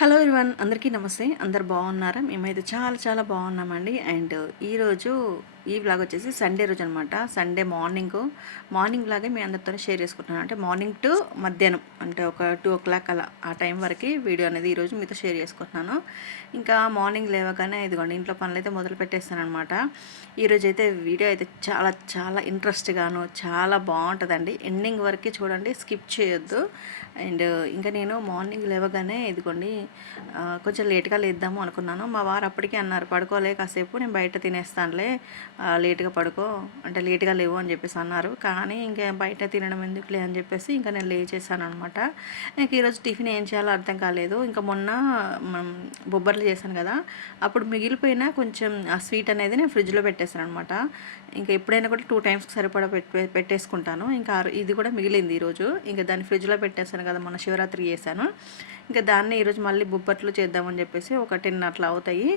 Hello ఇవన్ అందరికీ నమస్తే. అందరు బాగున్నారా? మేమైతే చాలా చాలా బాగున్నామండి. అండ్ ఈరోజు ఈ బ్లాగ్ వచ్చేసి సండే రోజు అనమాట సండే మార్నింగ్ మార్నింగ్ లాగే మీ అందరితో షేర్ చేసుకుంటున్నాను. అంటే మార్నింగ్ టు మధ్యాహ్నం అంటే ఒక టూ ఓ క్లాక్ అలా ఆ టైం వరకు వీడియో అనేది ఈరోజు మీతో షేర్ చేసుకుంటున్నాను. ఇంకా మార్నింగ్ లేవగానే ఇదిగోండి ఇంట్లో పనులు అయితే మొదలు పెట్టేస్తాను అనమాట ఈరోజు అయితే వీడియో అయితే చాలా చాలా ఇంట్రెస్ట్గాను చాలా బాగుంటుందండి. ఎండింగ్ వరకు చూడండి స్కిప్ చేయొద్దు. అండ్ ఇంకా నేను మార్నింగ్ లేవగానే ఇదిగోండి కొంచెం లేట్గా లేద్దాము అనుకున్నాను. మా వారు అప్పటికే అన్నారు పడుకోలే కాసేపు నేను బయట తినేస్తానులే. లేట్గా పడుకో అంటే లేట్గా లేవు అని చెప్పేసి అన్నారు. కానీ ఇంకా బయట తినడం ఎందుకులే అని చెప్పేసి ఇంకా నేను లేచేసాను అనమాట నాకు ఈరోజు టిఫిన్ ఏం చేయాలో అర్థం కాలేదు. ఇంకా మొన్న బొబ్బర్లు చేశాను కదా అప్పుడు మిగిలిపోయిన కొంచెం ఆ స్వీట్ అనేది నేను ఫ్రిడ్జ్లో పెట్టేశాను అనమాట ఇంకా ఎప్పుడైనా కూడా టూ టైమ్స్కి సరిపడా పెట్టేసుకుంటాను. ఇంకా ఇది కూడా మిగిలింది ఈరోజు. ఇంకా దాన్ని ఫ్రిడ్జ్లో పెట్టేశాను కదా మొన్న శివరాత్రి చేశాను. ఇంకా దాన్ని ఈరోజు మళ్ళీ బొబ్బట్లు చేద్దామని చెప్పేసి ఒక టెన్ అట్లా అవుతాయి.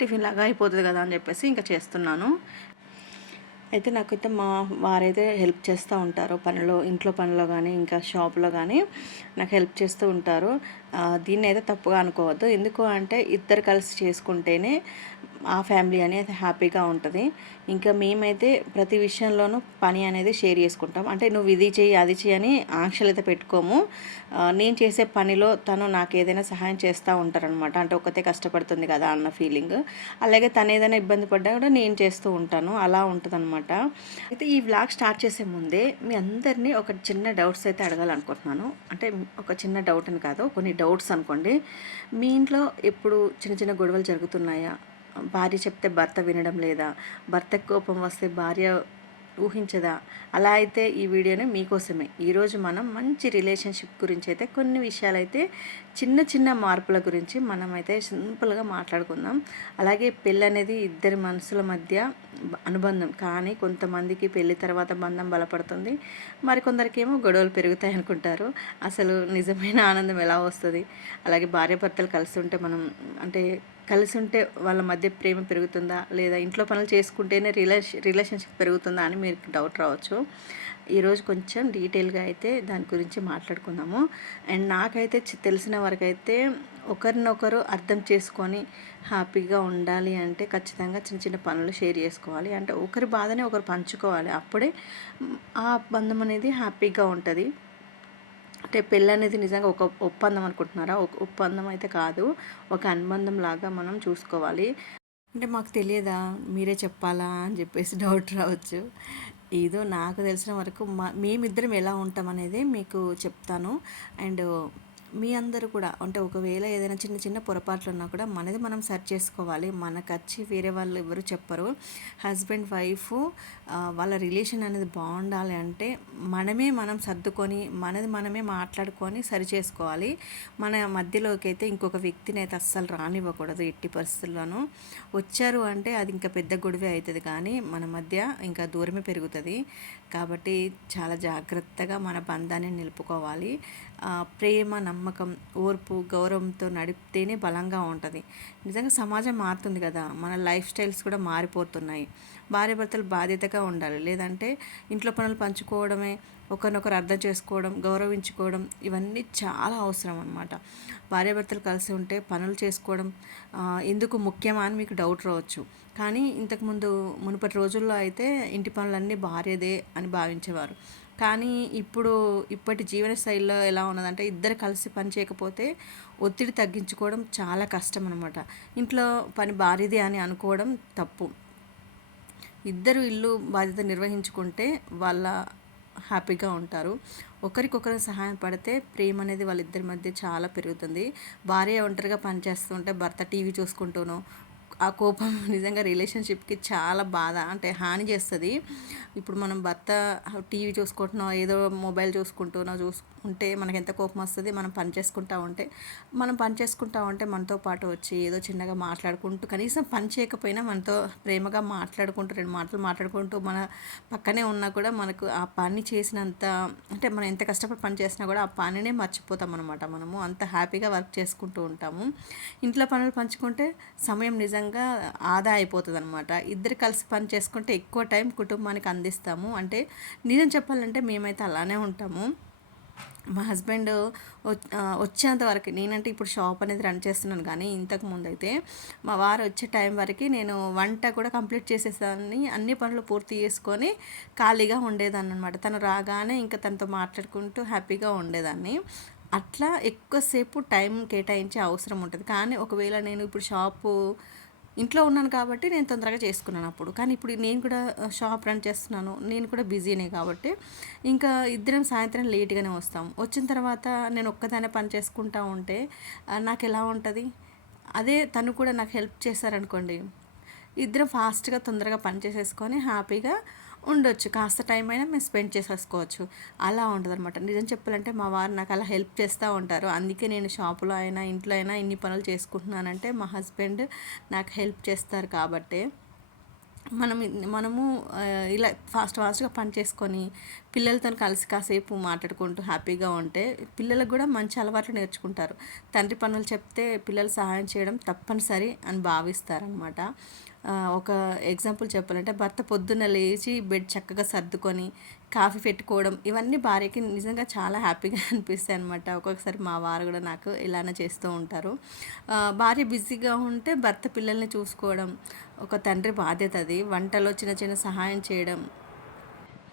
టిఫిన్ లాగా అయిపోతుంది కదా అని చెప్పేసి ఇంకా చేస్తున్నాను. అయితే నాకైతే మా వారైతే హెల్ప్ చేస్తూ ఉంటారు. పనిలో ఇంట్లో పనిలో కానీ ఇంకా షాప్లో కానీ నాకు హెల్ప్ చేస్తూ ఉంటారు. దీన్ని అయితే తప్పుగా అనుకోవద్దు. ఎందుకు అంటే ఇద్దరు కలిసి చేసుకుంటేనే ఆ ఫ్యామిలీ అనేది హ్యాపీగా ఉంటుంది. ఇంకా మేమైతే ప్రతి విషయంలోనూ పని అనేది షేర్ చేసుకుంటాం. అంటే నువ్వు ఇది చేయి అది చేయి అని ఆంక్షలు అయితే పెట్టుకోము నేను చేసే పనిలో తను నాకు ఏదైనా సహాయం చేస్తూ ఉంటారనమాట అంటే ఒకతే కష్టపడుతుంది కదా అన్న ఫీలింగ్ అలాగే తను ఏదైనా ఇబ్బంది పడ్డా కూడా నేను చేస్తూ ఉంటాను. అలా ఉంటుందన్నమాట. అయితే ఈ వ్లాగ్ స్టార్ట్ చేసే ముందే మీ అందరినీ ఒక చిన్న డౌట్స్ అయితే అడగాలనుకుంటున్నాను. అంటే ఒక చిన్న డౌట్ అని కాదు కొన్ని డౌట్స్ అనుకోండి. మీ ఇంట్లో ఎప్పుడు చిన్న చిన్న గొడవలు జరుగుతున్నాయా? భార్య చెప్తే భర్త వినడం లేదా? భర్త కోపం వస్తే భార్య ఊహించదా? అలా అయితే ఈ వీడియోని మీకోసమే. ఈరోజు మనం మంచి రిలేషన్షిప్ గురించి అయితే కొన్ని విషయాలు అయితే చిన్న చిన్న మార్పుల గురించి మనమైతే సింపుల్గా మాట్లాడుకుందాం. అలాగే పెళ్ళి అనేది ఇద్దరి మనసుల మధ్య అనుబంధం. కానీ కొంతమందికి పెళ్ళి తర్వాత బంధం బలపడుతుంది. మరికొందరికి ఏమో గొడవలు పెరుగుతాయి అనుకుంటారు అసలు నిజమైన ఆనందం ఎలా వస్తుంది? అలాగే భార్యాభర్తలు కలిసి ఉంటే మనం అంటే కలిసి ఉంటే వాళ్ళ మధ్య ప్రేమ పెరుగుతుందా? లేదా ఇంట్లో పనులు చేసుకుంటేనే రిలేషన్ రిలేషన్షిప్ పెరుగుతుందా అని మీకు డౌట్ రావచ్చు. ఈరోజు కొంచెం డీటెయిల్గా అయితే దాని గురించి మాట్లాడుకుందాము. అండ్ నాకైతే తెలిసిన వరకు అయితే ఒకరినొకరు అర్థం చేసుకొని హ్యాపీగా ఉండాలి అంటే ఖచ్చితంగా చిన్న చిన్న పనులు షేర్ చేసుకోవాలి. అంటే ఒకరి బాధని ఒకరు పంచుకోవాలి. అప్పుడే ఆ బంధం అనేది హ్యాపీగా ఉంటుంది. అంటే పెళ్ళి అనేది నిజంగా ఒక ఒప్పందం అనుకుంటున్నారా? ఒక ఒప్పందం అయితే కాదు. ఒక అనుబంధం లాగా మనం చూసుకోవాలి. అంటే మాకు తెలియదా? మీరే చెప్పాలా? అని చెప్పేసి డౌట్ రావచ్చు. ఏదో నాకు తెలిసిన వరకు మా మేమిద్దరం ఎలా ఉంటాం అనేది మీకు చెప్తాను. అండ్ మీ అందరూ కూడా అంటే ఒకవేళ ఏదైనా చిన్న చిన్న పొరపాట్లు ఉన్నా కూడా మనది మనం సెర్చ్ చేసుకోవాలి. మనకు వచ్చి వేరే వాళ్ళు ఎవరు చెప్పరు. హస్బెండ్ వైఫ్ వాళ్ళ రిలేషన్ అనేది బాగుండాలి అంటే మనమే మనం సర్దుకొని మనది మనమే మాట్లాడుకొని సరి చేసుకోవాలి. మన మధ్యలోకి అయితే ఇంకొక వ్యక్తిని అయితే అస్సలు రానివ్వకూడదు ఎట్టి పరిస్థితుల్లోనూ. వచ్చారు అంటే అది ఇంకా పెద్ద గొడవే అవుతుంది కానీ మన మధ్య ఇంకా దూరమే పెరుగుతుంది. కాబట్టి చాలా జాగ్రత్తగా మన బంధాన్ని నిలుపుకోవాలి. ప్రేమ నమ్మకం ఓర్పు గౌరవంతో నడిపితేనే బలంగా ఉంటుంది. నిజంగా సమాజం మారుతుంది కదా. మన లైఫ్ స్టైల్స్ కూడా మారిపోతున్నాయి. భార్యాభర్తలు బాధ్యతగా ఉండాలి. లేదంటే ఇంట్లో పనులు పంచుకోవడమే ఒకరినొకరు అర్థం చేసుకోవడం గౌరవించుకోవడం ఇవన్నీ చాలా అవసరం అనమాట భార్యాభర్తలు కలిసి ఉంటే పనులు చేసుకోవడం ఎందుకు ముఖ్యమా అని మీకు డౌట్ రావచ్చు. కానీ ఇంతకుముందు మునుపటి రోజుల్లో అయితే ఇంటి పనులన్నీ భార్యదే అని భావించేవారు. కానీ ఇప్పుడు ఇప్పటి జీవన శైలిలో ఎలా ఉన్నదంటే ఇద్దరు కలిసి పని చేయకపోతే ఒత్తిడి తగ్గించుకోవడం చాలా కష్టం అనమాట ఇంట్లో పని భారీది అని అనుకోవడం తప్పు. ఇద్దరు ఇల్లు బాధ్యత నిర్వహించుకుంటే వాళ్ళ హ్యాపీగా ఉంటారు. ఒకరికొకరు సహాయం పడితే ప్రేమ అనేది వాళ్ళిద్దరి మధ్య చాలా పెరుగుతుంది. భార్య ఒంటరిగా పనిచేస్తుంటే భర్త టీవీ చూసుకుంటూనో ఆ కోపం నిజంగా రిలేషన్షిప్కి చాలా బాధ అంటే హాని చేస్తుంది. ఇప్పుడు మనం భర్త టీవీ చూసుకుంటున్నాం ఏదో మొబైల్ చూసుకుంటున్నా ఉంటే మనకి ఎంత కోపం వస్తుంది మనం పని చేసుకుంటా ఉంటే మనం పని చేసుకుంటా ఉంటే మనతో పాటు వచ్చి ఏదో చిన్నగా మాట్లాడుకుంటూ కనీసం పని చేయకపోయినా మనతో ప్రేమగా మాట్లాడుకుంటూ రెండు మాటలు మాట్లాడుకుంటూ మన పక్కనే ఉన్నా కూడా మనకు ఆ పని చేసినంత అంటే మనం ఎంత కష్టపడి పని చేసినా కూడా ఆ పనినే మర్చిపోతాం అనమాట మనము. అంత హ్యాపీగా వర్క్ చేసుకుంటూ ఉంటాము. ఇంట్లో పనులు పంచుకుంటే సమయం నిజంగా ఆదా అయిపోతుంది అనమాట ఇద్దరు కలిసి పని చేసుకుంటే ఎక్కువ టైం కుటుంబానికి అందిస్తాము. అంటే నిజం చెప్పాలంటే మేమైతే అలానే ఉంటాము. మా హస్బెండ్ వచ్చేంత వరకు నేనంటే ఇప్పుడు షాప్ అనేది రన్ చేస్తున్నాను కానీ ఇంతకు ముందు అయితే మా వారు వచ్చే టైం వరకు నేను వంట కూడా కంప్లీట్ చేసేసాన్ని అన్ని పనులు పూర్తి చేసుకొని ఖాళీగా ఉండేదాన్ని అనమాట తను రాగానే ఇంకా తనతో మాట్లాడుకుంటూ హ్యాపీగా ఉండేదాన్ని. అట్లా ఎక్కువసేపు టైం కేటాయించే అవసరం ఉంటుంది. కానీ ఒకవేళ నేను ఇప్పుడు షాపు ఇంట్లో ఉన్నాను కాబట్టి నేను తొందరగా చేసుకున్నాను అప్పుడు. కానీ ఇప్పుడు నేను కూడా షాప్ రన్ చేస్తున్నాను. నేను కూడా బిజీనే కాబట్టి. ఇంకా ఇద్దరం సాయంత్రం లేట్గానే వస్తాం. వచ్చిన తర్వాత నేను ఒక్కదానే పని చేసుకుంటా ఉంటే నాకు ఎలా ఉంటుంది? అదే తను కూడా నాకు హెల్ప్ చేశారనుకోండి. ఇద్దరం ఫాస్ట్గా తొందరగా పని చేసేసుకొని హ్యాపీగా ఉండొచ్చు. కాస్త టైం అయినా మేము స్పెండ్ చేసేసుకోవచ్చు. అలా ఉంటుందన్నమాట. నిజం చెప్పాలంటే మా వారు నాకు అలా హెల్ప్ చేస్తూ ఉంటారు. అందుకే నేను షాపులో అయినా ఇంట్లో అయినా ఇన్ని పనులు చేసుకుంటున్నానంటే మా హస్బెండ్ నాకు హెల్ప్ చేస్తారు కాబట్టే. మనం మనము ఇలా ఫాస్ట్ ఫాస్ట్గా పని చేసుకొని పిల్లలతో కలిసి కాసేపు మాట్లాడుకుంటూ హ్యాపీగా ఉంటే పిల్లలకు కూడా మంచి అలవాట్లు నేర్చుకుంటారు. తండ్రి పనులు చెప్తే పిల్లలు సహాయం చేయడం తప్పనిసరి అని భావిస్తారనమాట ఒక ఎగ్జాంపుల్ చెప్పాలంటే భర్త పొద్దున్న లేచి బెడ్ చక్కగా సర్దుకొని కాఫీ పెట్టుకోవడం ఇవన్నీ భార్యకి నిజంగా చాలా హ్యాపీగా అనిపిస్తాయి అనమాట ఒక్కొక్కసారి మా వారు కూడా నాకు ఇలానే చేస్తూ ఉంటారు. భార్య బిజీగా ఉంటే భర్త పిల్లల్ని చూసుకోవడం ఒక తండ్రి బాధ్యత అది. వంటలో చిన్న చిన్న సహాయం చేయడం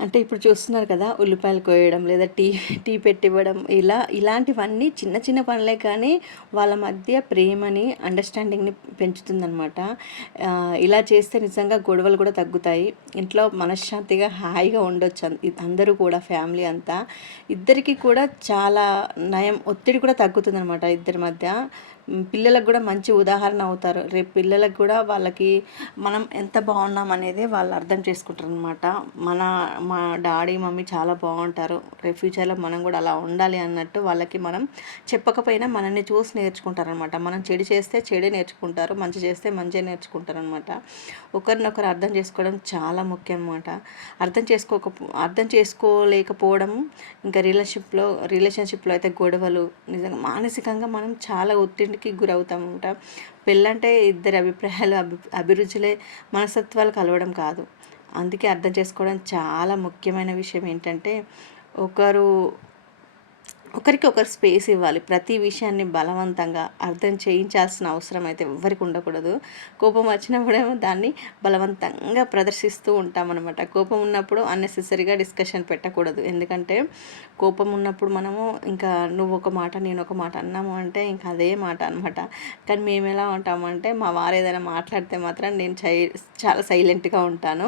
అంటే ఇప్పుడు చూస్తున్నారు కదా ఉల్లిపాయలు కోయడం లేదా టీ టీ పెట్టివ్వడం ఇలా ఇలాంటివన్నీ చిన్న చిన్న పనులే కానీ వాళ్ళ మధ్య ప్రేమని అండర్స్టాండింగ్ని పెంచుతుందనమాట ఇలా చేస్తే నిజంగా గొడవలు కూడా తగ్గుతాయి. ఇంట్లో మనశ్శాంతిగా హాయిగా ఉండొచ్చు అందరూ కూడా ఫ్యామిలీ అంతా. ఇద్దరికి కూడా చాలా నయం ఒత్తిడి కూడా తగ్గుతుందనమాట ఇద్దరి మధ్య. పిల్లలకు కూడా మంచి ఉదాహరణ అవుతారు. రేపు పిల్లలకు కూడా వాళ్ళకి మనం ఎంత బాగున్నాం అనేది వాళ్ళు అర్థం చేసుకుంటారు అనమాట మన మా డాడీ మమ్మీ చాలా బాగుంటారు. రేపు ఫ్యూచర్లో మనం కూడా అలా ఉండాలి అన్నట్టు వాళ్ళకి మనం చెప్పకపోయినా మనల్ని చూసి నేర్చుకుంటారనమాట మనం చెడు చేస్తే చెడే నేర్చుకుంటారు మంచి చేస్తే మంచి నేర్చుకుంటారనమాట ఒకరినొకరు అర్థం చేసుకోవడం చాలా ముఖ్యం అన్నమాట అర్థం చేసుకోక అర్థం చేసుకోలేకపోవడం ఇంకా రిలేషన్షిప్లో రిలేషన్షిప్లో అయితే గొడవలు నిజంగా మానసికంగా మనం చాలా ఒత్తిడి గురవుతాం ఉంటాం పెళ్ళంటే ఇద్దరి అభిప్రాయాలు అభి అభిరుచులే మనస్తత్వాలు కలవడం కాదు. అందుకే అర్థం చేసుకోవడం చాలా ముఖ్యమైన విషయం ఏంటంటే ఒకరు ఒకరికి ఒకరు స్పేస్ ఇవ్వాలి. ప్రతి విషయాన్ని బలవంతంగా అర్థం చేయించాల్సిన అవసరం అయితే ఎవరికి ఉండకూడదు. కోపం వచ్చినప్పుడేమో దాన్ని బలవంతంగా ప్రదర్శిస్తూ ఉంటామన్నమాట. కోపం ఉన్నప్పుడు అన్నెసెసరీగా డిస్కషన్ పెట్టకూడదు. ఎందుకంటే కోపం ఉన్నప్పుడు మనము ఇంకా నువ్వు ఒక మాట నేను ఒక మాట అన్నాము అంటే ఇంకా అదే మాట అనమాట కానీ మేము ఎలా ఉంటామంటే మా వారు ఏదైనా మాట్లాడితే మాత్రం నేను చై చాలా సైలెంట్గా ఉంటాను.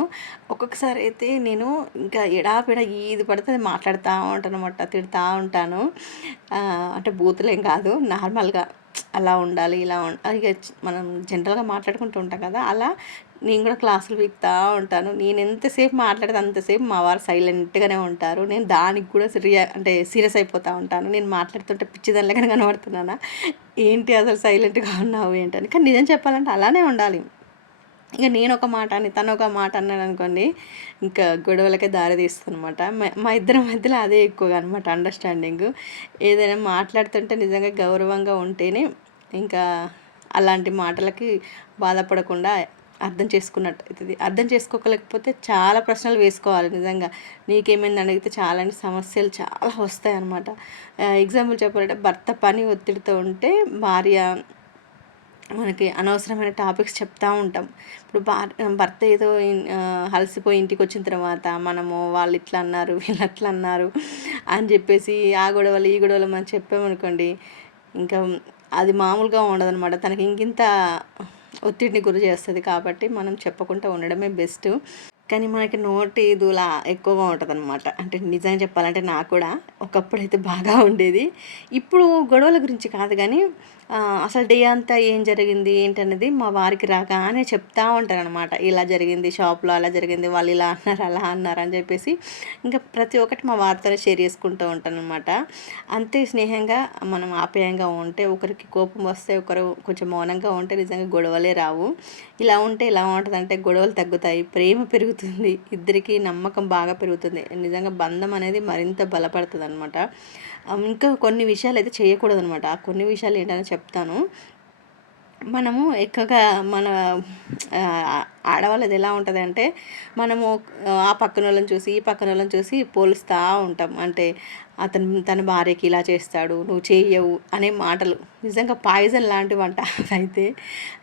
ఒక్కొక్కసారి అయితే నేను ఇంకా ఎడాపిడ ఈది పడితే అది మాట్లాడుతూ ఉంటాను అనమాట తిడుతూ ఉంటాను. అంటే బూతులేం కాదు. నార్మల్గా అలా ఉండాలి ఇలా ఉండాలి ఇక మనం జనరల్గా మాట్లాడుకుంటూ ఉంటాం కదా అలా నేను కూడా క్లాసులు వీక్తా ఉంటాను. నేను ఎంతసేపు మాట్లాడితే అంతసేపు మా వారు సైలెంట్గానే ఉంటారు. నేను దానికి కూడా రియా అంటే సీరియస్ అయిపోతూ ఉంటాను. నేను మాట్లాడుతుంటే పిచ్చిదానిలాగానే కనబడుతున్నానా? ఏంటి అసలు సైలెంట్గా ఉన్నావు ఏంటని. కానీ నిజం చెప్పాలంటే అలానే ఉండాలి. ఇక నేను ఒక మాట అని తను ఒక మాట అన్నాడు అనుకోండి ఇంకా గొడవలకే దారి తీస్తుంది అనమాట మా ఇద్దరి మధ్యలో అదే ఎక్కువగా అనమాట అండర్స్టాండింగ్ ఏదైనా మాట్లాడుతుంటే నిజంగా గౌరవంగా ఉంటేనే ఇంకా అలాంటి మాటలకి బాధపడకుండా అర్థం చేసుకున్నట్టు అవుతుంది. అర్థం చేసుకోలేకపోతే చాలా ప్రశ్నలు వేసుకోవాలి నిజంగా. నీకేమైంది అడిగితే చాలా సమస్యలు చాలా వస్తాయి అనమాట ఎగ్జాంపుల్ చెప్పాలంటే భర్త పని ఒత్తిడితో ఉంటే భార్య మనకి అనవసరమైన టాపిక్స్ చెప్తా ఉంటాం. ఇప్పుడు భర్త ఏదో అలసిపోయి ఇంటికి వచ్చిన తర్వాత మనము వాళ్ళు ఇట్లా అన్నారు వీళ్ళు అట్లా అన్నారు అని చెప్పేసి ఆ గొడవలు ఈ గొడవలు మనం చెప్పామనుకోండి ఇంకా అది మామూలుగా ఉండదన్నమాట. తనకి ఇంకింత ఒత్తిడిని గురి చేస్తుంది కాబట్టి మనం చెప్పకుండా ఉండడమే బెస్ట్. కానీ మనకి నోటి దూలా ఎక్కువగా ఉంటుంది అనమాట అంటే నిజంగా చెప్పాలంటే నాకు కూడా ఒకప్పుడు అయితే బాగా ఉండేది. ఇప్పుడు గొడవల గురించి కాదు కానీ అసలు డే అంతా ఏం జరిగింది ఏంటనేది మా వారికి రాగానే చెప్తా ఉంటారు అనమాట ఇలా జరిగింది షాప్లో అలా జరిగింది వాళ్ళు ఇలా అన్నారు అలా అన్నారు అని చెప్పేసి ఇంకా ప్రతి ఒక్కటి మా వారితోనే షేర్ చేసుకుంటూ ఉంటాను అనమాట అంతే స్నేహంగా మనం ఆప్యాయంగా ఉంటే ఒకరికి కోపం వస్తే ఒకరు కొంచెం మౌనంగా ఉంటే నిజంగా గొడవలే రావు. ఇలా ఉంటే ఇలా ఉంటుంది అంటే గొడవలు తగ్గుతాయి ప్రేమ పెరుగుతుంది. ఇద్దరికి నమ్మకం బాగా పెరుగుతుంది. నిజంగా బంధం అనేది మరింత బలపడుతుంది అనమాట ఇంకా కొన్ని విషయాలు అయితే చేయకూడదు అనమాట ఆ కొన్ని విషయాలు ఏంటని చెప్తాను. మనము ఎక్కువగా మన ఆడవాళ్ళది ఎలా ఉంటుంది అంటే మనము ఆ పక్కన వాళ్ళని చూసి ఈ పక్కన వాళ్ళని చూసి పోలుస్తూ ఉంటాం. అంటే అతను తన భార్యకి ఇలా చేస్తాడు నువ్వు చేయవు అనే మాటలు. నిజంగా పాయిజన్ లాంటి వంట అయితే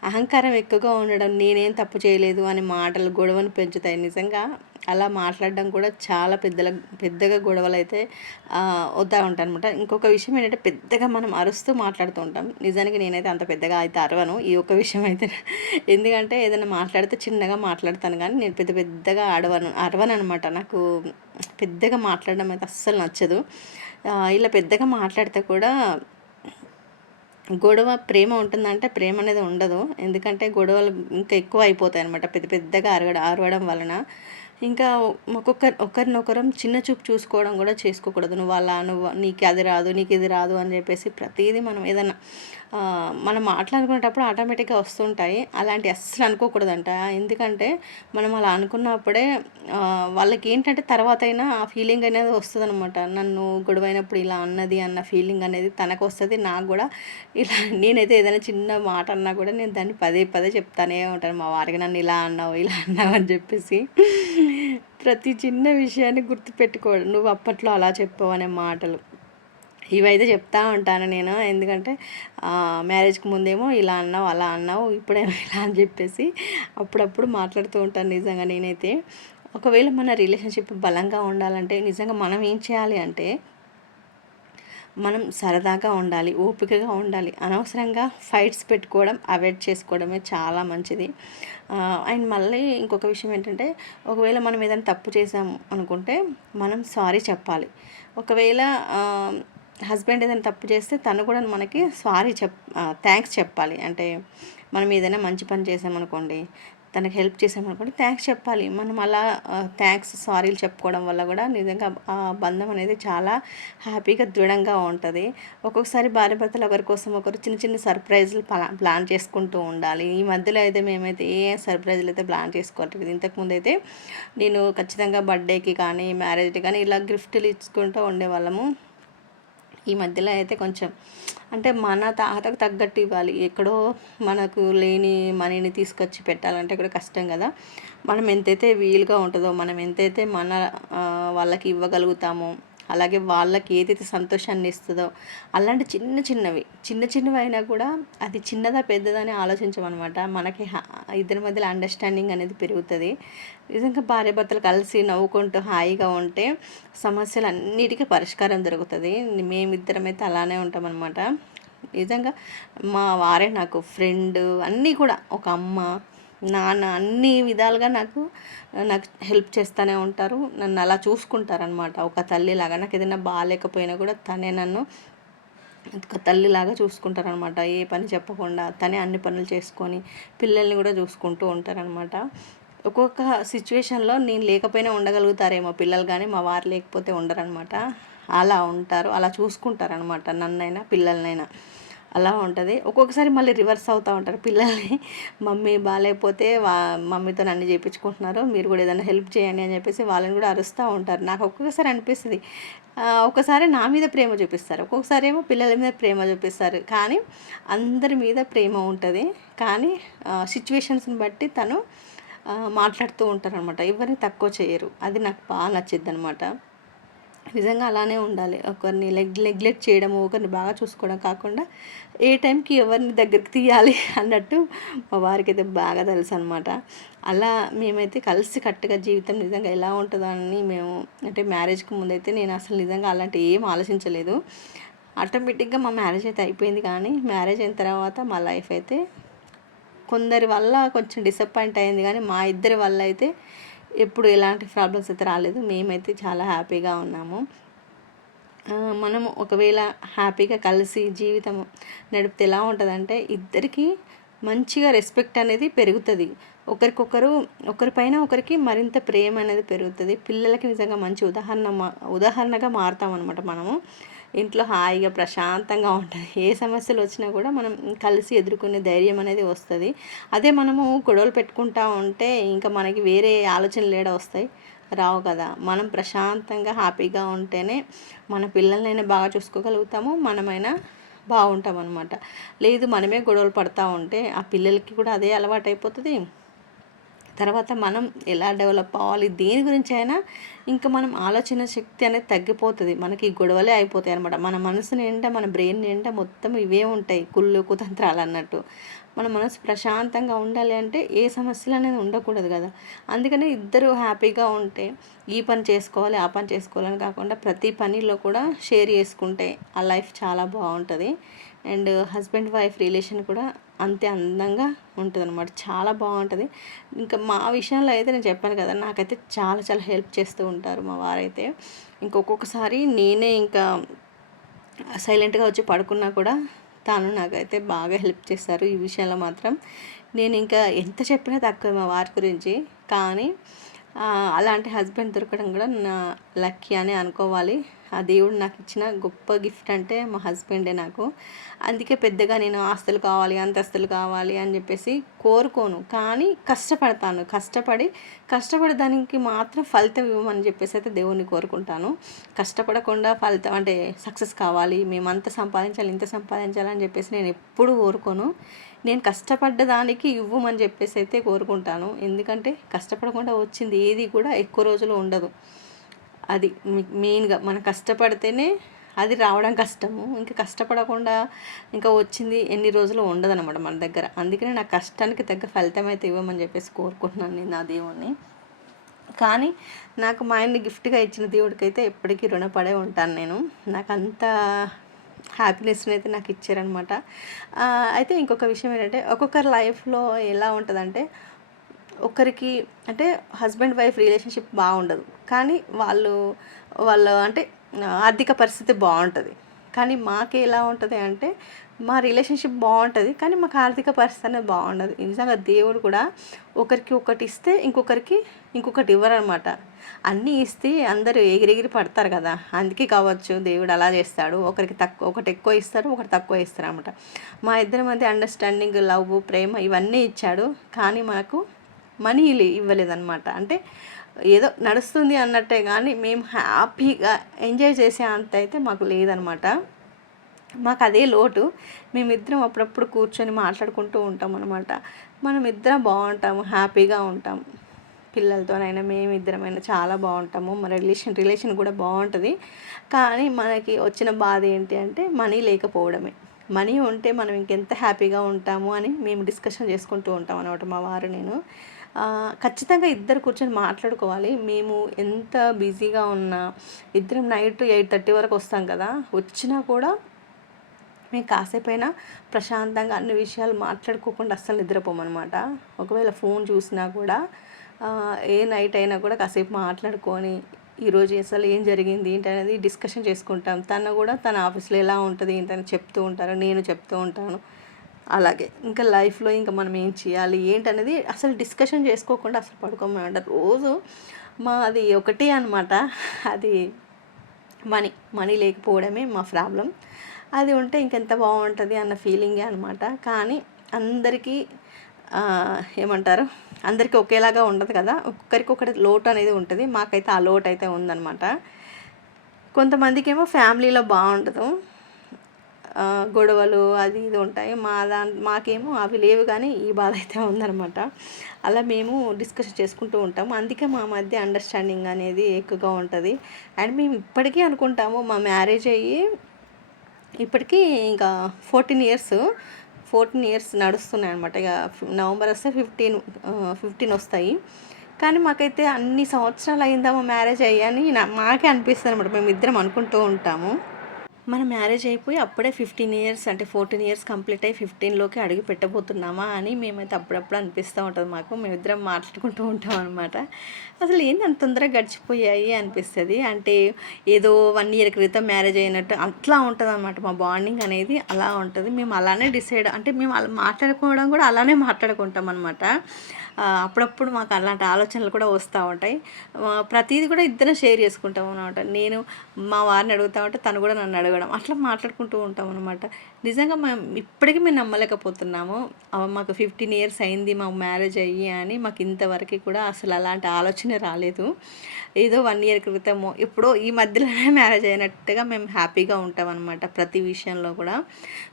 అహంకారం ఎక్కువగా ఉండడం నేనేం తప్పు చేయలేదు అనే మాటలు గొడవను పెంచుతాయి. నిజంగా అలా మాట్లాడడం కూడా చాలా పెద్దల పెద్దగా గొడవలు అయితే వద్దా అవుతూ ఉంటాయి అనమాట ఇంకొక విషయం ఏంటంటే పెద్దగా మనం అరుస్తూ మాట్లాడుతూ ఉంటాం. నిజానికి నేనైతే అంత పెద్దగా అయితే అరవను. ఈ ఒక్క విషయం అయితే. ఎందుకంటే ఏదైనా మాట్లాడితే చిన్నగా మాట్లాడతాను కానీ నేను పెద్ద పెద్దగా అడవను అరవను అనమాట నాకు పెద్దగా మాట్లాడడం అయితే అస్సలు నచ్చదు. ఇలా పెద్దగా మాట్లాడితే కూడా గొడవ ప్రేమ ఉంటుందంటే ప్రేమ అనేది ఉండదు. ఎందుకంటే గొడవలు ఇంకా ఎక్కువ అయిపోతాయి అనమాట పెద్ద పెద్దగా అరగడం అరవడం వలన ఇంకా ఒక్కొక్క ఒకరినొకరం చిన్న చూపు చూసుకోవడం కూడా చేసుకోకూడదు. నువ్వు అలా నువ్వు నీకు అది రాదు నీకు ఇది రాదు అని చెప్పేసి ప్రతిదీ మనం ఏదన్నా మనం మాట్లాడుకునేటప్పుడు ఆటోమేటిక్గా వస్తుంటాయి. అలాంటి అస్సలు అనుకోకూడదంట. ఎందుకంటే మనం అలా అనుకున్నప్పుడే వాళ్ళకి ఏంటంటే తర్వాత అయినా ఆ ఫీలింగ్ అనేది వస్తుంది అనమాట నన్ను గొడవైనప్పుడు ఇలా అన్నది అన్న ఫీలింగ్ అనేది తనకు వస్తుంది నాకు కూడా. ఇలా నేనైతే ఏదైనా చిన్న మాట అన్నా కూడా నేను దాన్ని పదే పదే చెప్తానే ఉంటాను. మా వారికి నన్ను ఇలా అన్నావు ఇలా అన్నావు అని చెప్పేసి. ప్రతి చిన్న విషయాన్ని గుర్తుపెట్టుకోవడం. నువ్వు అప్పట్లో అలా చెప్పావు అనే మాటలు. ఇవైతే చెప్తా ఉంటాను నేను. ఎందుకంటే మ్యారేజ్కి ముందేమో ఇలా అన్నావు అలా అన్నావు ఇప్పుడేమో ఇలా అని చెప్పేసి అప్పుడప్పుడు మాట్లాడుతూ ఉంటాను నిజంగా నేనైతే. ఒకవేళ మన రిలేషన్షిప్ బలంగా ఉండాలంటే నిజంగా మనం ఏం చేయాలి అంటే మనం సరదాగా ఉండాలి ఓపికగా ఉండాలి అనవసరంగా ఫైట్స్ పెట్టుకోవడం అవాయిడ్ చేసుకోవడమే చాలా మంచిది. అండ్ మళ్ళీ ఇంకొక విషయం ఏంటంటే ఒకవేళ మనం ఏదైనా తప్పు చేసాం అనుకుంటే మనం సారీ చెప్పాలి. ఒకవేళ హస్బెండ్ ఏదైనా తప్పు చేస్తే తను కూడా మనకి సారీ చెప్ థ్యాంక్స్ చెప్పాలి. అంటే మనం ఏదైనా మంచి పని చేసామనుకోండి తనకి హెల్ప్ చేసామనుకోండి థ్యాంక్స్ చెప్పాలి. మనం అలా థ్యాంక్స్ సారీలు చెప్పుకోవడం వల్ల కూడా నిజంగా ఆ బంధం అనేది చాలా హ్యాపీగా దృఢంగా ఉంటుంది. ఒక్కొక్కసారి భార్య భర్తలు ఒకరి కోసం ఒకరు చిన్న చిన్న సర్ప్రైజ్లు ప్లా ప్లాన్ చేసుకుంటూ ఉండాలి. ఈ మధ్యలో అయితే మేమైతే ఏ సర్ప్రైజ్లు అయితే ప్లాన్ చేసుకోవట్లేదు ఇంతకుముందు అయితే నేను ఖచ్చితంగా బర్త్డేకి కానీ మ్యారేజ్కి కానీ ఇలా గిఫ్ట్లు ఇచ్చుకుంటూ ఉండేవాళ్ళము. ఈ మధ్యలో అయితే కొంచెం అంటే మన తాతకు తగ్గట్టు ఇవ్వాలి. ఎక్కడో మనకు లేని మనీని తీసుకొచ్చి పెట్టాలంటే కూడా కష్టం కదా. మనం ఎంతైతే వీలుగా ఉంటుందో మనం ఎంతైతే మన వాళ్ళకి ఇవ్వగలుగుతామో అలాగే వాళ్ళకి ఏదైతే సంతోషాన్ని ఇస్తుందో అలాంటి చిన్న చిన్నవి చిన్న చిన్నవి అయినా కూడా అది చిన్నదా పెద్దదా అని ఆలోచించమన్నమాట మనకి హా- ఇద్దరి మధ్యలో అండర్స్టాండింగ్ అనేది పెరుగుతుంది. నిజంగా భార్య భర్తలు కలిసి నవ్వుకుంటూ హాయిగా ఉంటే సమస్యలు అన్నిటికీ పరిష్కారం దొరుకుతుంది. మేమిద్దరం అయితే అలానే ఉంటామన్నమాట నిజంగా మా వారే నాకు ఫ్రెండ్ అన్నీ కూడా ఒక అమ్మ నాన్న అన్ని విధాలుగా నాకు నాకు హెల్ప్ చేస్తూనే ఉంటారు. నన్ను అలా చూసుకుంటారనమాట ఒక తల్లిలాగా నాకు ఏదైనా బాగాలేకపోయినా కూడా తనే నన్ను ఒక తల్లిలాగా చూసుకుంటారనమాట ఏ పని చెప్పకుండా తనే అన్ని పనులు చేసుకొని పిల్లల్ని కూడా చూసుకుంటూ ఉంటారనమాట ఒక్కొక్క సిచ్యువేషన్లో నేను లేకపోయినా ఉండగలుగుతారేమో పిల్లలు కానీ మా వారు లేకపోతే ఉండరనమాట అలా ఉంటారు. అలా చూసుకుంటారనమాట నన్నైనా పిల్లలనైనా. అలా ఉంటుంది. ఒక్కొక్కసారి మళ్ళీ రివర్స్ అవుతూ ఉంటారు పిల్లల్ని. మమ్మీ బాగాలేకపోతే వా మమ్మీతో నన్ను చేయించుకుంటున్నారు మీరు కూడా ఏదైనా హెల్ప్ చేయండి అని చెప్పేసి వాళ్ళని కూడా అరుస్తూ ఉంటారు. నాకు ఒక్కొక్కసారి అనిపిస్తుంది. ఒక్కసారి ఒకసారి నా మీద ప్రేమ చూపిస్తారు. ఒక్కొక్కసారి ఏమో పిల్లల మీద ప్రేమ చూపిస్తారు. కానీ అందరి మీద ప్రేమ ఉంటుంది. కానీ సిచ్యువేషన్స్ని బట్టి తను మాట్లాడుతూ ఉంటారు అనమాట ఎవరిని తక్కువ చేయరు. అది నాకు బాగా నచ్చిద్ది అనమాట నిజంగా అలానే ఉండాలి. ఒకరిని లెగ్ నెగ్లెక్ట్ చేయడము ఒకరిని బాగా చూసుకోవడం కాకుండా ఏ టైంకి ఎవరిని దగ్గరికి తీయాలి అన్నట్టు మా వారికి అయితే బాగా తెలుసు అనమాట అలా మేమైతే కలిసి కట్టుగా జీవితం నిజంగా ఎలా ఉంటుందో అని మేము అంటే మ్యారేజ్కి ముందైతే నేను అసలు నిజంగా అలాంటి ఏం ఆలోచించలేదు. ఆటోమేటిక్గా మా మ్యారేజ్ అయితే అయిపోయింది కానీ మ్యారేజ్ అయిన తర్వాత మా లైఫ్ అయితే కొందరి వల్ల కొంచెం డిసప్పాయింట్ అయింది కానీ మా ఇద్దరి వల్ల అయితే ఎప్పుడు ఎలాంటి ప్రాబ్లమ్స్ అయితే రాలేదు. మేమైతే చాలా హ్యాపీగా ఉన్నాము. మనం మనము ఒకవేళ హ్యాపీగా కలిసి జీవితం నడిపితే ఎలా ఉంటుందంటే ఇద్దరికి మంచిగా రెస్పెక్ట్ అనేది పెరుగుతుంది. ఒకరికొకరు ఒకరిపైన ఒకరికి మరింత ప్రేమ అనేది పెరుగుతుంది. పిల్లలకి నిజంగా మంచి ఉదాహరణ మా- ఉదాహరణగా మారుతాం అనమాట మనము. ఇంట్లో హాయిగా ప్రశాంతంగా ఉంటుంది. ఏ సమస్యలు వచ్చినా కూడా మనం కలిసి ఎదుర్కొనే ధైర్యం అనేది వస్తుంది. అదే మనము గొడవలు పెట్టుకుంటా ఉంటే ఇంకా మనకి వేరే ఆలోచనలు ఏడ వస్తాయి? రావు కదా. మనం ప్రశాంతంగా హ్యాపీగా ఉంటేనే మన పిల్లలనైనా బాగా చూసుకోగలుగుతాము. మనమైనా బాగుంటాం అనమాట లేదు మనమే గొడవలు పడతా ఉంటే ఆ పిల్లలకి కూడా అదే అలవాటు అయిపోతుంది తర్వాత మనం ఎలా డెవలప్ అవ్వాలి దేని గురించి అయినా ఇంకా మనం ఆలోచన శక్తి అనేది తగ్గిపోతుంది. మనకి ఈ గొడవలే అయిపోతాయి అనమాట మన మనసు నిండా మన బ్రెయిన్ నిండా మొత్తం ఇవే ఉంటాయి. కుళ్ళు కుతంత్రాలు అన్నట్టు. మన మనసు ప్రశాంతంగా ఉండాలి అంటే ఏ సమస్యలు అనేది ఉండకూడదు కదా. అందుకనే ఇద్దరు హ్యాపీగా ఉంటే ఈ పని చేసుకోవాలి ఆ పని చేసుకోవాలని కాకుండా ప్రతి పనిలో కూడా షేర్ చేసుకుంటే ఆ లైఫ్ చాలా బాగుంటుంది. అండ్ హస్బెండ్ వైఫ్ రిలేషన్ కూడా అంతే అందంగా ఉంటుంది అనమాట చాలా బాగుంటుంది. ఇంకా మా విషయంలో అయితే నేను చెప్పాను కదా నాకైతే చాలా చాలా హెల్ప్ చేస్తూ ఉంటారు మా వారైతే. ఇంకొకసారి నేనే ఇంకా సైలెంట్గా వచ్చి పడుకున్నా కూడా తాను నాకైతే బాగా హెల్ప్ చేస్తారు. ఈ విషయంలో మాత్రం నేను ఇంకా ఎంత చెప్పినా తక్కువ మా వారి గురించి. కానీ అలాంటి హస్బెండ్ దొరకడం కూడా నా లక్కీ అని అనుకోవాలి. ఆ దేవుడు నాకు ఇచ్చిన గొప్ప గిఫ్ట్ అంటే మా హస్బెండే నాకు. అందుకే పెద్దగా నేను ఆస్తులు కావాలి అంతస్తులు కావాలి అని చెప్పేసి కోరుకోను. కానీ కష్టపడతాను. కష్టపడి కష్టపడి దానికి మాత్రం ఫలితం ఇవ్వమని చెప్పేసి అయితే దేవుణ్ణి కోరుకుంటాను. కష్టపడకుండా ఫలితం అంటే సక్సెస్ కావాలి. మేము అంత సంపాదించాలి ఇంత సంపాదించాలి అని చెప్పేసి నేను ఎప్పుడు కోరుకోను నేను కష్టపడ్డ దానికి ఇవ్వమని చెప్పేసి అయితే కోరుకుంటాను. ఎందుకంటే కష్టపడకుండా వచ్చింది ఏది కూడా ఎక్కువ రోజులు ఉండదు. అది మెయిన్గా మనం కష్టపడితేనే అది రావడం కష్టము. ఇంకా కష్టపడకుండా ఇంకా వచ్చింది ఎన్ని రోజులు ఉండదన్నమాట మన దగ్గర. అందుకనే నా కష్టానికి తగ్గ ఫలితం అయితే ఇవ్వమని చెప్పేసి కోరుకుంటున్నాను నేను నా దేవుణ్ణి. కానీ నాకు మా ఆయన్ని గిఫ్ట్గా ఇచ్చిన దేవుడికి అయితే ఎప్పటికీ రుణపడే ఉంటాను నేను. నాకు అంత హ్యాపీనెస్ని అయితే నాకు ఇచ్చారనమాట. అయితే ఇంకొక విషయం ఏంటంటే ఒక్కొక్కరి లైఫ్లో ఎలా ఉంటుందంటే ఒకరికి అంటే హస్బెండ్ వైఫ్ రిలేషన్షిప్ బాగుండదు. కానీ వాళ్ళు వాళ్ళ అంటే ఆర్థిక పరిస్థితి బాగుంటుంది. కానీ మాకు ఎలా ఉంటుంది అంటే మా రిలేషన్షిప్ బాగుంటుంది కానీ మాకు ఆర్థిక పరిస్థితి అనేది బాగుండదు నిజంగా దేవుడు కూడా ఒకరికి ఒకటి ఇస్తే ఇంకొకరికి ఇంకొకటి ఇవ్వరనమాట. అన్నీ ఇస్తే అందరూ ఎగిరెగిరి పడతారు కదా. అందుకే కావచ్చు దేవుడు అలా చేస్తాడు. ఒకరికి తక్కువ ఒకటి ఎక్కువ ఇస్తారు ఒకటి తక్కువ ఇస్తారు అనమాట మా ఇద్దరి మధ్య అండర్స్టాండింగ్ లవ్ ప్రేమ ఇవన్నీ ఇచ్చాడు కానీ మాకు మనీ ఇవ్వలేదన్నమాట అంటే ఏదో నడుస్తుంది అన్నట్టే కానీ మేము హ్యాపీగా ఎంజాయ్ చేసే అంత అయితే మాకు లేదనమాట. మాకు అదే లోటు. మేమిద్దరం అప్పుడప్పుడు కూర్చొని మాట్లాడుకుంటూ ఉంటాం అనమాట మనం ఇద్దరం బాగుంటాము హ్యాపీగా ఉంటాం. పిల్లలతోనైనా మేమిద్దరమైనా చాలా బాగుంటాము. మన రిలేషన్ రిలేషన్ కూడా బాగుంటుంది. కానీ మనకి వచ్చిన బాధ ఏంటి అంటే మనీ లేకపోవడమే. మనీ ఉంటే మనం ఇంకెంత హ్యాపీగా ఉంటాము అని మేము డిస్కషన్ చేసుకుంటూ ఉంటాం అనమాట మా వారు నేను. ఖచ్చితంగా ఇద్దరు కూర్చొని మాట్లాడుకోవాలి. మేము ఎంత బిజీగా ఉన్నా ఇద్దరం నైట్ ఎయిట్ థర్టీ వరకు వస్తాం కదా వచ్చినా కూడా మేము కాసేపైనా ప్రశాంతంగా అన్ని విషయాలు మాట్లాడుకోకుండా అస్సలు నిద్రపోమన్నమాట ఒకవేళ ఫోన్ చూసినా కూడా ఏ నైట్ అయినా కూడా కాసేపు మాట్లాడుకొని ఈరోజు అసలు ఏం జరిగింది ఏంటి అనేది డిస్కషన్ చేసుకుంటాం. తను కూడా తన ఆఫీస్లో ఎలా ఉంటుంది ఏంటని చెప్తూ ఉంటారు నేను చెప్తూ ఉంటాను. అలాగే ఇంకా లైఫ్లో ఇంకా మనం ఏం చేయాలి ఏంటనేది అసలు డిస్కషన్ చేసుకోకుండా అసలు పడుకోమన్నమాట రోజు మా అది ఒకటే అనమాట అది మనీ మనీ లేకపోవడమే మా ప్రాబ్లం. అది ఉంటే ఇంకెంత బాగుంటుంది అన్న ఫీలింగే అనమాట కానీ అందరికీ ఏమంటారు అందరికీ ఒకేలాగా ఉండదు కదా. ఒక్కరికి ఒకటి లోటు అనేది ఉంటుంది. మాకైతే ఆ లోటు అయితే ఉందన్నమాట. కొంతమందికి ఏమో ఫ్యామిలీలో బాగుండదు. గొడవలు అది ఇది ఉంటాయి. మా దా మాకేమో అవి లేవు కానీ ఈ బాధ అయితే ఉందన్నమాట. అలా మేము డిస్కషన్ చేసుకుంటూ ఉంటాము అందుకే మా మధ్య అండర్స్టాండింగ్ అనేది ఎక్కువగా ఉంటుంది. అండ్ మేము ఇప్పటికీ అనుకుంటాము మా మ్యారేజ్ అయ్యి ఇప్పటికీ ఇంకా ఫోర్టీన్ ఇయర్స్ ఫోర్టీన్ ఇయర్స్ నడుస్తున్నాయి అనమాట ఇక నవంబర్ వస్తే ఫిఫ్టీన్ ఫిఫ్టీన్ వస్తాయి. కానీ మాకైతే అన్ని సంవత్సరాలు అయిందా మా మ్యారేజ్ అయ్యని మాకే అనిపిస్తుంది అనమాట మేము ఇద్దరం అనుకుంటూ ఉంటాము. మన మ్యారేజ్ అయిపోయి అప్పుడే ఫిఫ్టీన్ ఇయర్స్ అంటే ఫోర్టీన్ ఇయర్స్ కంప్లీట్ అయ్యి ఫిఫ్టీన్లోకి అడుగు పెట్టబోతున్నామా అని మేమైతే అప్పుడప్పుడు అనిపిస్తూ ఉంటుంది మాకు. మేమిద్దరం మాట్లాడుకుంటూ ఉంటాం అనమాట అసలు ఏంది అంత తొందరగా గడిచిపోయాయి అనిపిస్తుంది. అంటే ఏదో వన్ ఇయర్ క్రితం మ్యారేజ్ అయినట్టు అట్లా ఉంటుంది అనమాట మా బాండింగ్ అనేది. అలా ఉంటుంది. మేము అలానే డిసైడ్ అంటే మేము అలా మాట్లాడుకోవడం కూడా అలానే మాట్లాడుకుంటాం అనమాట అప్పుడప్పుడు మాకు అలాంటి ఆలోచనలు కూడా వస్తూ ఉంటాయి. ప్రతిదీ కూడా ఇద్దరం షేర్ చేసుకుంటాం అనమాట నేను మా వారిని అడుగుతా ఉంటే తను కూడా నన్ను అడగడం. అట్లా మాట్లాడుకుంటూ ఉంటాం అనమాట నిజంగా మేము ఇప్పటికీ మేము నమ్మలేకపోతున్నాము. మాకు ఫిఫ్టీన్ ఇయర్స్ అయింది మాకు మ్యారేజ్ అయ్యి అని మాకు ఇంతవరకు కూడా అసలు అలాంటి ఆలోచన రాలేదు. ఏదో వన్ ఇయర్ క్రితము ఎప్పుడో ఈ మధ్యలోనే మ్యారేజ్ అయినట్టుగా మేము హ్యాపీగా ఉంటాం అనమాట ప్రతి విషయంలో కూడా.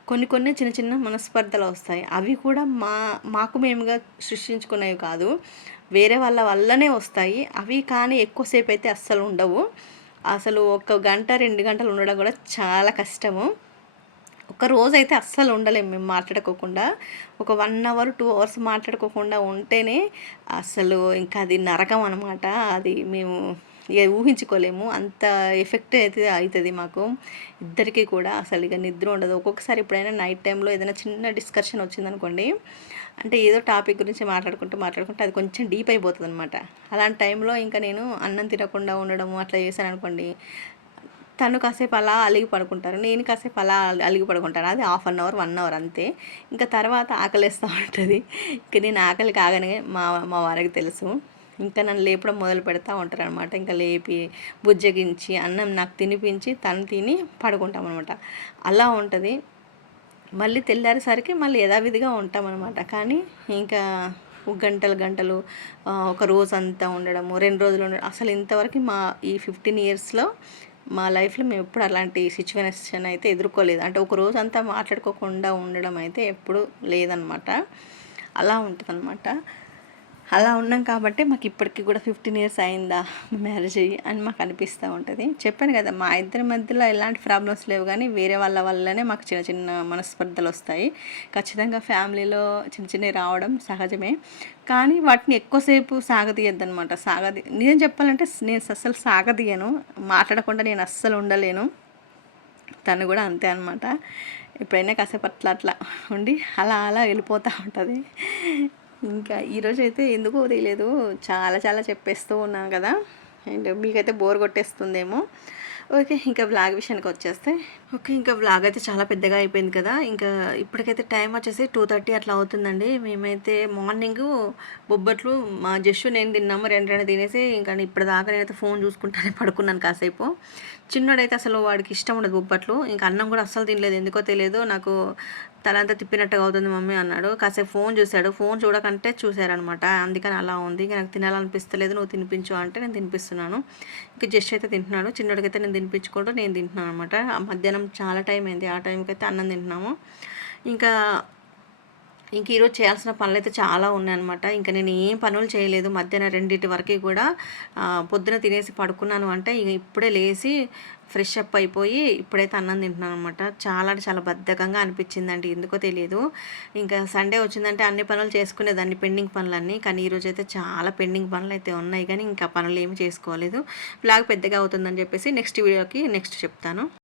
కొన్ని కొన్ని చిన్న చిన్న మనస్పర్ధలు వస్తాయి. అవి కూడా మా మాకు మేముగా సృష్టించుకునేవి కాదు. వేరే వాళ్ళ వల్లనే వస్తాయి. అవి కానీ ఎక్కువసేపు అయితే అస్సలు ఉండవు. అసలు ఒక గంట రెండు గంటలు ఉండడం కూడా చాలా కష్టము. ఒక రోజు అయితే అస్సలు ఉండలేము మేము మాట్లాడుకోకుండా. ఒక వన్ అవర్ టూ అవర్స్ మాట్లాడుకోకుండా ఉంటేనే అసలు ఇంకా అది నరకం అనమాట అది మేము ఇక ఊహించుకోలేము. అంత ఎఫెక్ట్ అయితే అవుతుంది మాకు. ఇద్దరికీ కూడా అసలు ఇక నిద్ర ఉండదు. ఒక్కొక్కసారి ఎప్పుడైనా నైట్ టైంలో ఏదైనా చిన్న డిస్కషన్ వచ్చిందనుకోండి అంటే ఏదో టాపిక్ గురించి మాట్లాడుకుంటూ మాట్లాడుకుంటే అది కొంచెం డీప్ అయిపోతుంది అనమాట అలాంటి టైంలో ఇంకా నేను అన్నం తినకుండా ఉండడము అట్లా చేశాను అనుకోండి తను కాసేపు అలా అలిగి పడుకుంటారు నేను కాసేపు అలా అలిగి పడుకుంటాను. అది half an hour one hour అంతే. ఇంకా తర్వాత ఆకలిస్తూ ఉంటుంది. ఇంకా నేను ఆకలి కాగానే మా మా వారికి తెలుసు. ఇంకా నన్ను లేపడం మొదలు పెడతా ఉంటారు అనమాట ఇంకా లేపి బుజ్జగించి అన్నం నాకు తినిపించి తను తిని పడుకుంటాం అనమాట అలా ఉంటుంది. మళ్ళీ తెల్లారేసరికి మళ్ళీ యథావిధిగా ఉంటామన్నమాట. కానీ ఇంకా గంటలు గంటలు ఒక రోజు అంతా ఉండడము రెండు రోజులు ఉండడం అసలు ఇంతవరకు మా ఈ ఫిఫ్టీన్ ఇయర్స్లో మా లైఫ్లో మేము ఎప్పుడు అలాంటి సిచ్యువేషన్ అయితే ఎదుర్కోలేదు. అంటే ఒక రోజు అంతా మాట్లాడుకోకుండా ఉండడం అయితే ఎప్పుడు లేదనమాట అలా ఉంటుంది అలా ఉన్నాం కాబట్టి మాకు ఇప్పటికి కూడా ఫిఫ్టీన్ ఇయర్స్ అయిందా మ్యారేజ్ అయ్యి అని మాకు అనిపిస్తూ ఉంటుంది. చెప్పాను కదా మా ఇద్దరి మధ్యలో ఎలాంటి ప్రాబ్లమ్స్ లేవు కానీ వేరే వాళ్ళ వల్లనే మాకు చిన్న చిన్న మనస్పర్ధలు వస్తాయి. ఖచ్చితంగా ఫ్యామిలీలో చిన్న చిన్నవి రావడం సహజమే. కానీ వాటిని ఎక్కువసేపు సాగదీయద్దనమాట సాగది నిజం చెప్పాలంటే నేను అస్సలు సాగదీయను. మాట్లాడకుండా నేను అస్సలు ఉండలేను. తను కూడా అంతే అనమాట ఎప్పుడైనా కాసేపు అట్లా అట్లా ఉండి అలా అలా వెళ్ళిపోతూ ఉంటుంది. ఇంకా ఈరోజు అయితే ఎందుకో తెలియదు చాలా చాలా చెప్పేస్తూ ఉన్నాను కదా. అండ్ మీకైతే బోర్ కొట్టేస్తుందేమో. ఓకే ఇంకా వ్లాగ్ విషయానికి వచ్చేస్తే. ఓకే ఇంకా వ్లాగ్ అయితే చాలా పెద్దగా అయిపోయింది కదా. ఇంకా ఇప్పటికైతే టైం వచ్చేసి టూ థర్టీ అట్లా అవుతుందండి. మేమైతే మార్నింగ్ బొబ్బట్లు మా జస్సు నేను తిన్నాము రెండు రెండు తినేసి ఇంకా ఇప్పటిదాకా నేనైతే ఫోన్ చూసుకుంటానే పడుకున్నాను కాసేపు. చిన్నోడైతే అసలు వాడికి ఇష్టం ఉండదు బొబ్బట్లు. ఇంకా అన్నం కూడా అస్సలు తినలేదు. ఎందుకో తెలియదు. నాకు తలంతా తిప్పినట్టుగా అవుతుంది మమ్మీ అన్నాడు. కాసేపు ఫోన్ చూశాడు. ఫోన్ చూడకంటే చూశారనమాట. అందుకని అలా ఉంది. ఇంకా నాకు తినాలనిపిస్తలేదు. నువ్వు తినిపించు అంటే నేను తినిపిస్తున్నాను. ఇంకా జస్ట్ అయితే తింటున్నాడు. చిన్నోడికైతే నేను తినిపించుకుంటూ నేను తింటున్నాను అనమాట. మధ్యాహ్నం చాలా టైం అయింది. ఆ టైంకి అయితే అన్నం తింటున్నాము. ఇంకా ఇంక ఈరోజు చేయాల్సిన పనులు అయితే చాలా ఉన్నాయన్నమాట. ఇంకా నేను ఏం పనులు చేయలేదు. మధ్యాహ్నం రెండింటి వరకు కూడా పొద్దున తినేసి పడుకున్నాను అంటే ఇక ఇప్పుడే లేచి ఫ్రెష్ అప్ అయిపోయి ఇప్పుడైతే అన్నం తింటున్నాను అనమాట చాలా అంటే చాలా బద్ధకంగా అనిపించిందండి. ఎందుకో తెలియదు ఇంకా సండే వచ్చిందంటే అన్ని పనులు చేసుకునేదాన్ని పెండింగ్ పనులన్నీ. కానీ ఈరోజు అయితే చాలా పెండింగ్ పనులు అయితే ఉన్నాయి. కానీ ఇంకా పనులు ఏమి చేసుకోలేదు. బ్లాగ్ పెద్దగా అవుతుందని చెప్పేసి నెక్స్ట్ వీడియోకి నెక్స్ట్ చెప్తాను.